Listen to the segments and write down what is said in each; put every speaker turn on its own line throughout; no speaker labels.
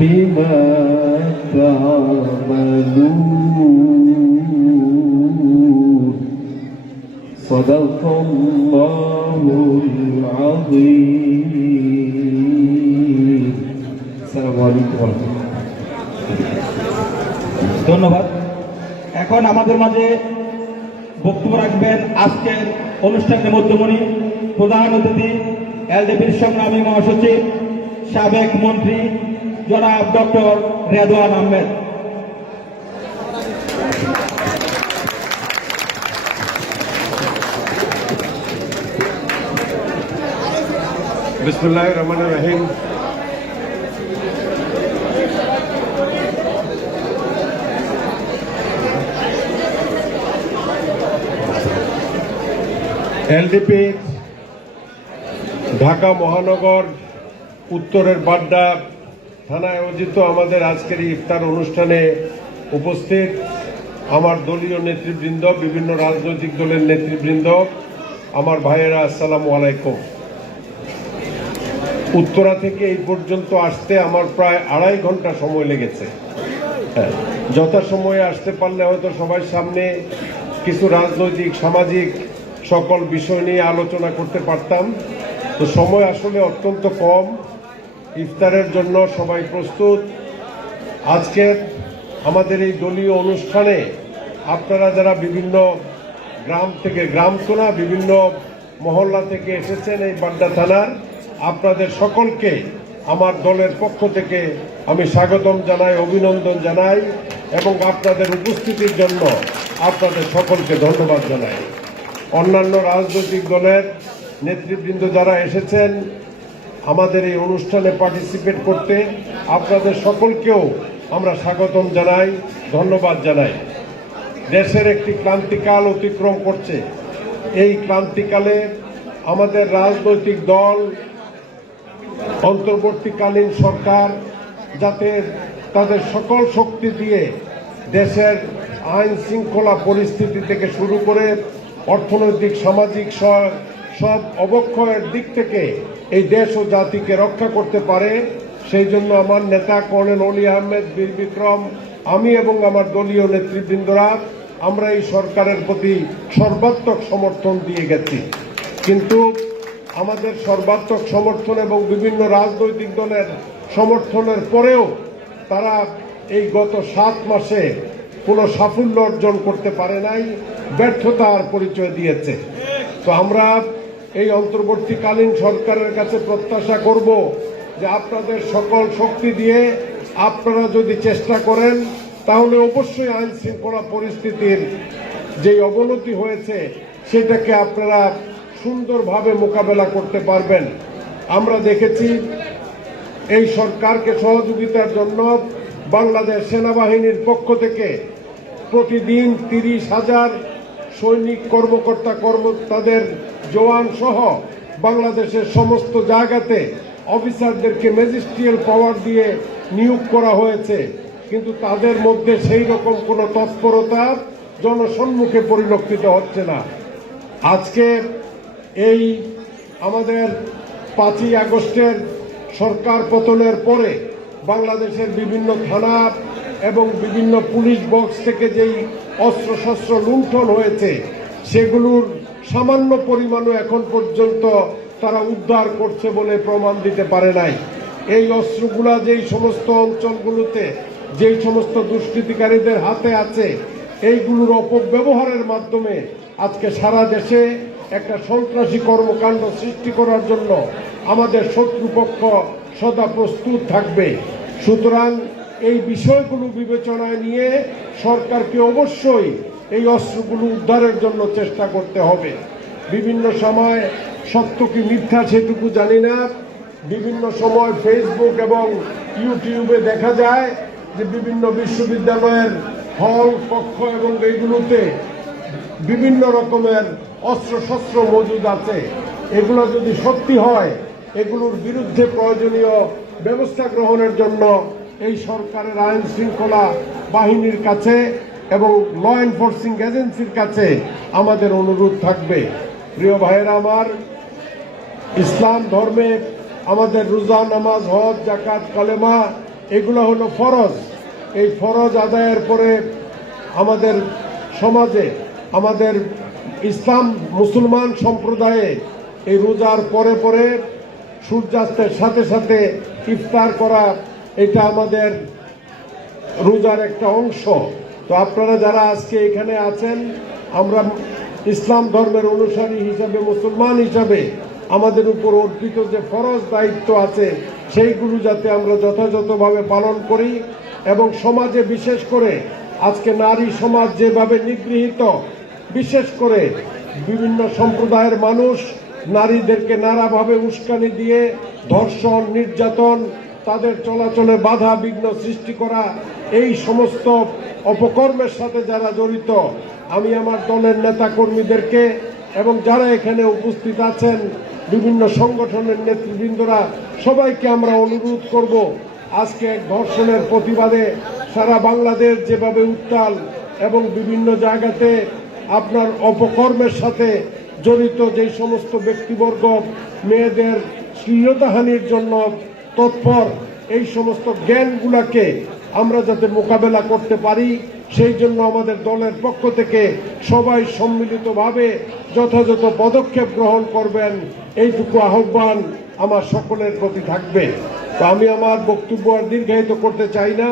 بما تعملون صدق الله العظيم السلام عليكم ورحمة الله
ধন্যবাদ এখন আমাদের মাঝে বক্তব্য রাখবেন আজকের অনুষ্ঠানের মধ্যমণি প্রধান অতিথি এলডিপির সংগ্রামী মহাসচিব সাবেক মন্ত্রী জনাব ডক্টর রেদওয়ান আহমেদ।
বিসমুল্লাহ রহমান রহিম। এলডিপি ঢাকা মহানগর উত্তরের বাড্ডা থানায় আয়োজিত আমাদের আজকের ইফতার অনুষ্ঠানে উপস্থিত আমার দলীয় নেতৃবৃন্দ বিভিন্ন রাজনৈতিক দলের নেতৃবৃন্দ আমার ভাইয়েরা আসসালামু আলাইকুম। উত্তরা থেকে এই পর্যন্ত আসতে আমার প্রায় আড়াই ঘণ্টা সময় লেগেছে। হ্যাঁ, যথাসময়ে আসতে পারলে হয়তো সবার সামনে কিছু রাজনৈতিক সামাজিক সকল বিষয় নিয়ে আলোচনা করতে পারতাম। তো সময় আসলে অত্যন্ত কম। ইফতারের জন্য সবাই প্রস্তুত। আজকের আমাদের এই দলীয় অনুষ্ঠানে আপনারা যারা বিভিন্ন গ্রাম থেকে, গ্রাম তো না, বিভিন্ন মহল্লা থেকে এসেছেন এই বাড্ডা থানার, আপনাদের সকলকে আমার দলের পক্ষ থেকে আমি স্বাগতম জানাই, অভিনন্দন জানাই এবং আপনাদের উপস্থিতির জন্য আপনাদের সকলকে ধন্যবাদ জানাই। অন্যান্য রাজনৈতিক দলের নেতৃবৃন্দ যারা এসেছেন, আমাদের এই অনুষ্ঠানে পার্টিসিপেট করতে আপনাদের সকলকেও আমরা স্বাগতম জানাই, ধন্যবাদ জানাই। দেশের একটি ক্রান্তিকাল অতিক্রম করছে। এই ক্রান্তিকালে আমাদের রাজনৈতিক দল, অন্তর্বর্তীকালীন সরকার, যাতে তাদের সকল শক্তি দিয়ে দেশের আইন শৃঙ্খলা পরিস্থিতি থেকে শুরু করে অর্থনৈতিক, সামাজিক সব অবক্ষয়ের দিক থেকে এই দেশ ও জাতিকে রক্ষা করতে পারে, সেই জন্য আমার নেতা কর্নেল অলি আহমেদ, বীর বিক্রম, আমি এবং আমার দলীয় নেতৃবৃন্দরা আমরা এই সরকারের প্রতি সর্বাত্মক সমর্থন দিয়ে গেছি। কিন্তু আমাদের সর্বাত্মক সমর্থন এবং বিভিন্ন রাজনৈতিক দলের সমর্থনের পরেও তারা এই গত সাত মাসে কোনো সাফল্য অর্জন করতে পারে নাই, ব্যর্থতার পরিচয় দিয়েছে। তো আমরা এই অন্তর্বর্তীকালীন সরকারের কাছে প্রত্যাশা করব যে আপনাদের সকল শক্তি দিয়ে আপনারা যদি চেষ্টা করেন, তাহলে অবশ্যই আইন শৃঙ্খলা পরিস্থিতির যে অবনতি হয়েছে, সেটাকে আপনারা সুন্দরভাবে মোকাবেলা করতে পারবেন। আমরা দেখেছি এই সরকারকে সহযোগিতার জন্য বাংলাদেশ সেনাবাহিনীর পক্ষ থেকে প্রতিদিন তিরিশ হাজার সৈনিক কর্মকর্তা কর্ম তাদের জওয়ান সহ বাংলাদেশের সমস্ত জায়গাতে অফিসারদেরকে ম্যাজিস্ট্রিয়াল পাওয়ার দিয়ে নিয়োগ করা হয়েছে। কিন্তু তাদের মধ্যে সেই রকম কোনো তৎপরতা জনসম্মুখে পরিলক্ষিত হচ্ছে না। আজকে এই আমাদের পাঁচই আগস্টের সরকার পতনের পরে বাংলাদেশের বিভিন্ন থানা এবং বিভিন্ন পুলিশ বক্স থেকে যেই অস্ত্রশস্ত্র লুণ্ঠন হয়েছে, সেগুলোর সামান্য পরিমাণও এখন পর্যন্ত তারা উদ্ধার করছে বলে প্রমাণ দিতে পারে নাই। এই অস্ত্রগুলা যেই সমস্ত অঞ্চলগুলোতে, যেই সমস্ত দুষ্কৃতিকারীদের হাতে আছে, এইগুলোর অপব্যবহারের মাধ্যমে আজকে সারা দেশে একটা সন্ত্রাসী কর্মকাণ্ড সৃষ্টি করার জন্য আমাদের শত্রুপক্ষ সদা প্রস্তুত থাকবে। সুতরাং এই বিষয়গুলো বিবেচনায় নিয়ে সরকারকে অবশ্যই এই অস্ত্রগুলো উদ্ধারের জন্য চেষ্টা করতে হবে। বিভিন্ন সময় সত্য কি মিথ্যা সেটুকু জানি না। বিভিন্ন সময় ফেসবুক এবং ইউটিউবে দেখা যায় যে বিভিন্ন বিশ্ববিদ্যালয়ের হল, কক্ষ এবং এইগুলোতে বিভিন্ন রকমের অস্ত্রশস্ত্র মজুদ আছে। এগুলো যদি সত্যি হয়, এগুলোর বিরুদ্ধে প্রয়োজনীয় ব্যবস্থা গ্রহণের জন্য এই সরকারের আইন শৃঙ্খলা বাহিনীর কাছে এবং ল এনফোর্সিং এজেন্সির কাছে আমাদের অনুরোধ থাকবে। প্রিয় ভাইয়েরা আমার, ইসলাম ধর্মে আমাদের রোজা, নামাজ, হজ জাকাত কালেমা, এগুলো হলো ফরজ। এই ফরজ আদায়ের পরে আমাদের সমাজে, আমাদের ইসলাম মুসলমান সম্প্রদায়ে এই রোজার পরে পরে সূর্যাস্তের সাথে সাথে ইফতার করা, এটা আমাদের রোজার একটা অংশ। তো আপনারা যারা আজকে এখানে আছেন, আমরা ইসলাম ধর্মের অনুসারী হিসাবে, মুসলমান হিসাবে আমাদের উপর অর্পিত যে ফরজ দায়িত্ব আছে, সেইগুলো যাতে আমরা যথাযথভাবে পালন করি এবং সমাজে বিশেষ করে আজকে নারী সমাজ যেভাবে নিগৃহীত, বিশেষ করে বিভিন্ন সম্প্রদায়ের মানুষ নারীদেরকে নানাভাবে উস্কানি দিয়ে ধর্ষণ, নির্যাতন তাদের চলাচলে বাধা বিঘ্ন সৃষ্টি করা এই সমস্ত অপকর্মের সাথে যারা জড়িত, আমি আমার দলের নেতা কর্মীদেরকে এবং যারা এখানে উপস্থিত আছেন বিভিন্ন সংগঠনের নেতৃবৃন্দরা, সবাইকে আমরা অনুরোধ করব, আজকে ধর্ষণের প্রতিবাদে সারা বাংলাদেশ যেভাবে উত্তাল এবং বিভিন্ন জায়গাতে আপনার অপকর্মের সাথে জড়িত যে সমস্ত ব্যক্তিবর্গ, মেয়েদের শ্লীলতাহানির জন্য তৎপর এই সমস্ত জ্ঞানগুলাকে আমরা যাতে মোকাবেলা করতে পারি, সেই জন্য আমাদের দলের পক্ষ থেকে সবাই সম্মিলিতভাবে যথাযথ পদক্ষেপ গ্রহণ করবেন, এইটুকু আহ্বান আমার সকলের প্রতি থাকবে। তো আমি আমার বক্তব্য আর দীর্ঘায়িত করতে চাই না।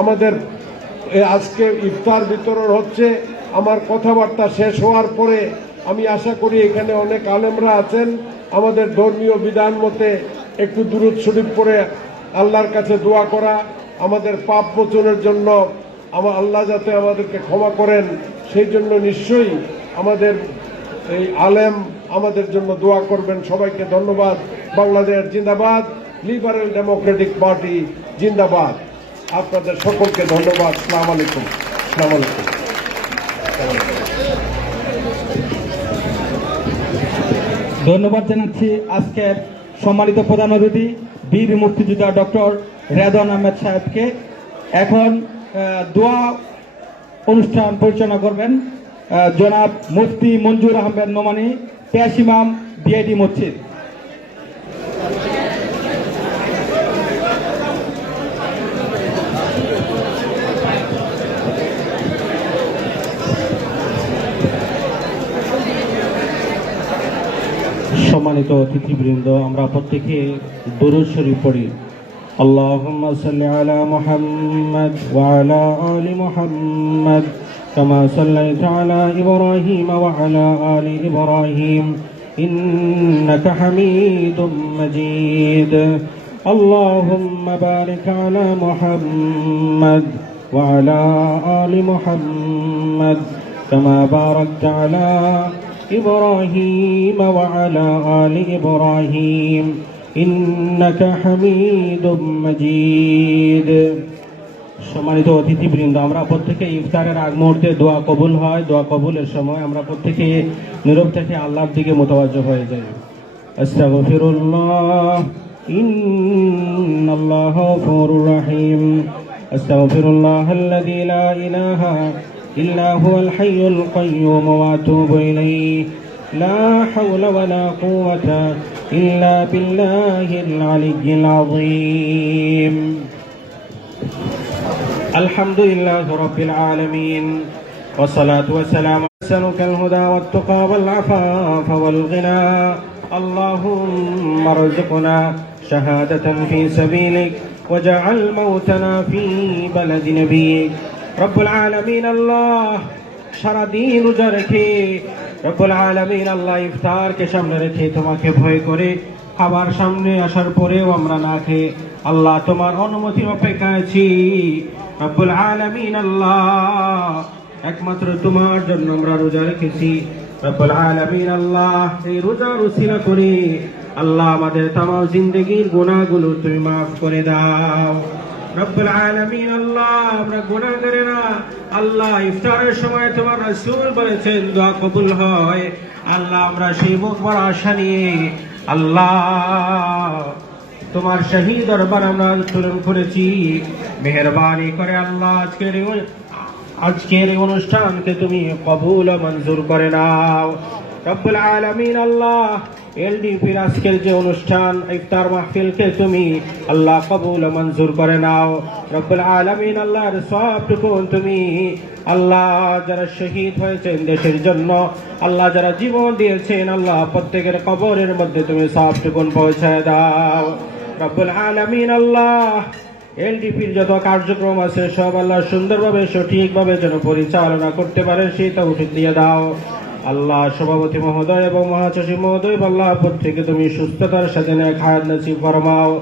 আমাদের আজকে ইফতার বিতরণ হচ্ছে। আমার কথাবার্তা শেষ হওয়ার পরে আমি আশা করি এখানে অনেক আলেমরা আছেন। আমাদের ধর্মীয় বিধান মতে একটু দূরত শরীফ পরে আল্লাহর কাছে দোয়া করা, আমাদের পাপ মোচনের জন্য আমার আল্লাহ যাতে আমাদেরকে ক্ষমা করেন, সেই জন্য নিশ্চয়ই আমাদের এই আলেম আমাদের জন্য দোয়া করবেন। সবাইকে ধন্যবাদ। বাংলাদেশ জিন্দাবাদ, লিবারেল ডেমোক্রেটিক পার্টি জিন্দাবাদ। আপনাদের সকলকে ধন্যবাদ। সালাম আলাইকুম। সালাম আলাইকুম।
ধন্যবাদ জানাচ্ছি আজকের সম্মানিত প্রধান অতিথি, বীর মুক্তিযোদ্ধা ডক্টর রেদন আহমেদ সাহেবকে এখন দোয়া অনুষ্ঠান পরিচালনা করবেন জনাব মুফতি মঞ্জুর আহমেদ নোমানি পেশ ইমাম বিআইডি মসজিদ।
সম্মানিত অতিথিবৃন্দ আমরা প্রত্যেকে দরুদ শরীফ পড়ি اللهم صل على محمد وعلى آل محمد كما صليت على إبراهيم وعلى آل إبراهيم إنك حميد مجيد اللهم بارك على محمد وعلى آل محمد كما باركت على إبراهيم وعلى آل إبراهيم إنك حميد مجيد সম্মানিত অতিথিবৃন্দ আমরা প্রত্যেকে ইফতারের আগ মুহূর্তে দোয়া কবুল হয় দোয়া কবুলের সময় আমরা প্রত্যেকে নীরব থেকে আল্লাহর দিকে মোতাবাজ্য হয়ে যাই আস্তাগফিরুল্লাহ ইন্নাল্লাহ গফুরুর রহিম আস্তাগফিরুল্লাহ الذي لا إله إلا هو الحي القيوم وأتوب إليه. لا حول ولا قوة إلا بالله العلي العظيم. الحمد لله رب العالمين. والصلاة والسلام أسألك الهدى والتقى والعفاف والغنى. اللهم ارزقنا شهادة في سبيلك وجعل موتنا في بلد نبيك. রব্বুল আলমিন আল্লাহ সারাদিন রোজা রেখে, রব্বুল আলমিন আল্লাহ ইফতারকে সামনে রেখে তোমাকে ভয় করে খাবার সামনে আসার পরেও আমরা না খেয়ে আল্লাহ তোমার অনুমতির অপেক্ষায় আছি। রব্বুল আলমিন আল্লাহ, একমাত্র তোমার জন্য আমরা রোজা রেখেছি। রব্বুল আলমিন আল্লাহ, এই রোজা রুসিলা করে আল্লাহ আমাদের তামাম জিন্দগির গুণাগুলো তুমি মাফ করে দাও। রব্বুল আলামিন, আল্লাহ, আমরা গুনাহ করে না। আল্লাহ, ইফতারের সময় তোমার রাসূল বলেছেন, দোয়া কবুল হয়। আল্লাহ, আমরা সেই মুখ বড় আশা নিয়ে, আল্লাহ, তোমার শহীদ দরবার আমরা উত্তোলন করেছি। মেহরবানি করে আল্লাহ, আজকের আজকের এই অনুষ্ঠানকে তুমি কবুল মঞ্জুর করে নাও। রব্বুল আলামিন, আল্লাহ এলডিপির আজকের যে অনুষ্ঠান, ইফতার মাহফিলকে তুমি আল্লাহ কবুল মঞ্জুর করে নাও। রব্বুল আলামিন, আল্লাহর সবটুকু তুমি আল্লাহ যারা শহীদ হয়েছেন দেশের জন্য, আল্লাহ যারা জীবন দিয়েছেন, আল্লাহ প্রত্যেকের কবরের মধ্যে তুমি সবটুকুন পৌঁছায় দাও। রব্বুল আলামিন, আল্লাহ, এলডিপির যত কার্যক্রম আছে, সব আল্লাহ সুন্দরভাবে, সঠিকভাবে যেন পরিচালনা করতে পারে, সেই তৌফিক দিয়ে দাও। আল্লাহ সভাপতি মহোদয় এবং মহাচসিব মহোদয়, আল্লাহ প্রত্যেকে তুমি সুস্থতার সাথে নেক হায়াত ফরমাও।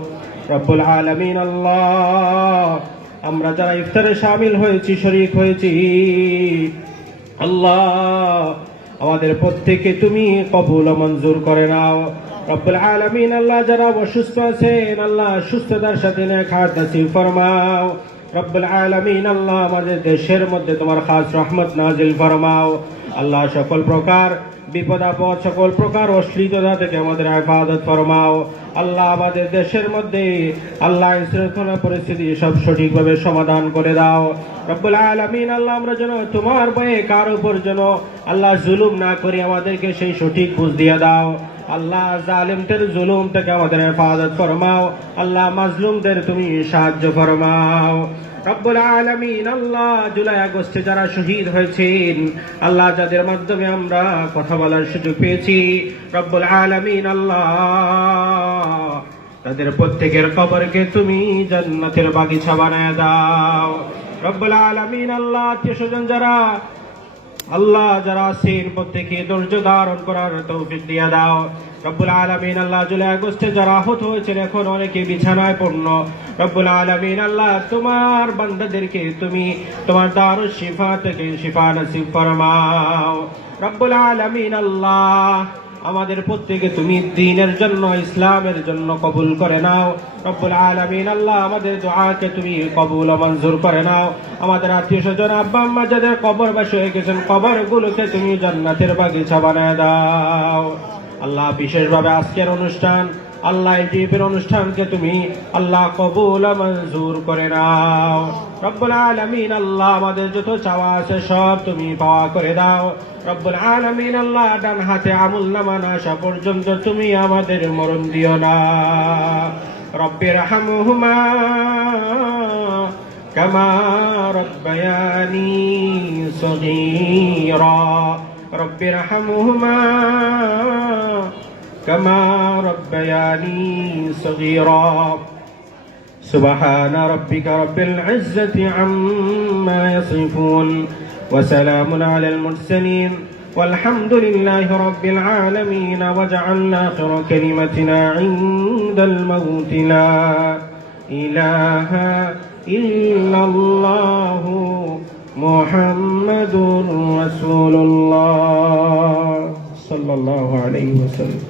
রব্বুল আলামিন, আল্লাহ। আমরা যারা ইফতারে সামিল হয়েছি, শরীক হয়েছি, আল্লাহ, আমাদের প্রত্যেকে তুমি কবুল মঞ্জুর করে নাও। রব্বুল আলামিন, আল্লাহ, যারা অসুস্থ আছেন, আল্লাহ, সুস্থতার সাথে নেক হায়াত ফরমাও। রব্বুল আলামিন, আল্লাহ আমাদের দেশের মধ্যে তোমার খাস রহমত নাজিল ফরমাও। আল্লাহ সকল প্রকার বিপদ, আপদ, সকল প্রকার অশ্লীলতা থেকে আমাদের হেফাজত ফরমাও। আল্লাহ আমাদের দেশের মধ্যে আল্লাহ শৃঙ্খলা পরিস্থিতি সব সঠিকভাবে সমাধান করে দাও। রব্বুল আলামিন, আল্লাহ আমরা যেন তোমার ভয়ে কার উপর যেন আল্লাহ জুলুম না করে, আমাদেরকে সেই সঠিক বুঝ দিয়ে দাও। আল্লাহ জালিমদের জুলুম থেকে আমাদের হেফাজত ফরমাও। আল্লাহ মাজলুমদের তুমি সাহায্য ফরমাও। রব্বুল আলামিন, আল্লাহ জুলাই আগস্টে যারা শহীদ হয়েছেন, আল্লাহ যাদের মাধ্যমে আমরা কথা বলার সুযোগ পেয়েছি, রব্বুল আলামিন, আল্লাহ তাদের প্রত্যেকের কবরকে তুমি জান্নাতের বাগিচা বানায় দাও। রব্বুল আলামিন, আল্লাহ আত্মীয় স্বজন যারা আল্লাহ যারা আছেন প্রত্যেকে ধৈর্য ধারণ করার তৌফিক দিয়া দাও। রব্বুল আলামিন আল্লাহ জুলাই আগস্টে যারা আহত হয়েছেন, এখন অনেকে বিছানায় পূর্ণ রব্বুল আলামিন আল্লাহ তোমার বান্দাদেরকে তুমি তোমার দারু শিফা থেকে শিফা নসিব ফরমাও। রব্বুল আলামিন আল্লাহ আমাদের প্রত্যেকে তুমি দিনের জন্য, ইসলামের জন্য কবুল করে নাও। রব্বুল আলমিন আল্লাহ আমাদের দোয়াকে তুমি কবুল মঞ্জুর করে নাও। আমাদের আত্মীয় স্বজন, আব্বা আম্মা যাদের কবর বাসী হয়ে গেছেন কবর গুলোকে তুমি জান্নাতের বাগিচা বানায় দাও। আল্লাহ বিশেষভাবে আজকের অনুষ্ঠান আল্লাহ এই টিভির অনুষ্ঠানকে তুমি আল্লাহ কবুল মঞ্জুর করে নাও। রব্বুল আলামিন আল্লাহ আমাদের যত চাওয়া আছে সব তুমি পাওয়া করে দাও। রব্বুল আলামিন আল্লাহ ডান হাতে আমুল নামা না আসা পর্যন্ত তুমি আমাদের মরণ দিও না। রব্বির হামহুমা কামা রব্বায়ানি সগীরা। রব্বির হামহুমা كما ربياني صغيرا. سبحان ربك رب العزة عما يصفون وسلام على المرسلين. والحمد لله رب العالمين. وجعلنا آخر كلمتنا عند الموت. لا إله إلا الله محمد رسول الله. صلى الله عليه وسلم.